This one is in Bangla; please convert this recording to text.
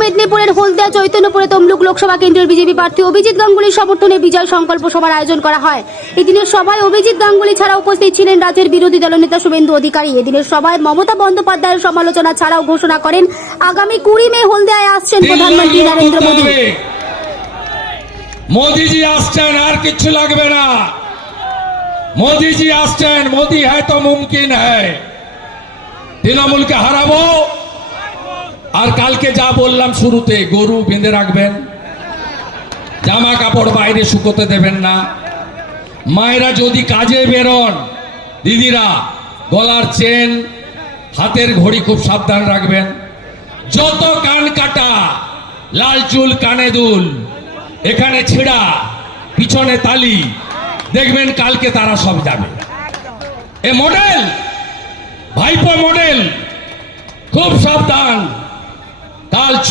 মেদিনীপুরের হলদিয়া চৈতন্যপুরে তমলুক লোকসভা কেন্দ্রের বিজেপি প্রার্থী অভিজিৎ গাঙ্গুলির সমর্থনে বিজয় সংকল্প সভার আয়োজন করা হয়। এদিনের সভায় অভিজিৎ গাঙ্গুলি ছাড়া উপস্থিত ছিলেন রাজ্যের বিরোধী দলনেতা শুভেন্দু অধিকারী। এদিনের সভায় মমতা বন্দ্যোপাধ্যায়ের সমালোচনা ছাড়াও ঘোষণা করেন আগামী 20 মে হলদিয়ায় আসছেন প্রধানমন্ত্রী নরেন্দ্র মোদী। মোদীজি আসছেন, আর কিছু লাগবে না। মোদীজি আসছেন, মোदी है तो मुमकिन है। তৃণমূলকে হারাবো। আর কালকে যা বললাম শুরুতে, গরু বেঁধে রাখবেন, জামা কাপড় বাইরে শুকোতে দেবেন না। মায়েরা যদি কাজে বেরোন, দিদিরা গলার চেন, হাতের ঘড়ি খুব সাবধান রাখবেন। যত কান কাটা, লাল চুল কানে দুল, এখানে ছেঁড়া, পিছনে তালি, দেখবেন কালকে তারা সব যাবে। এ মডেল, ভাইপো মডেল, খুব সাবধান। কাল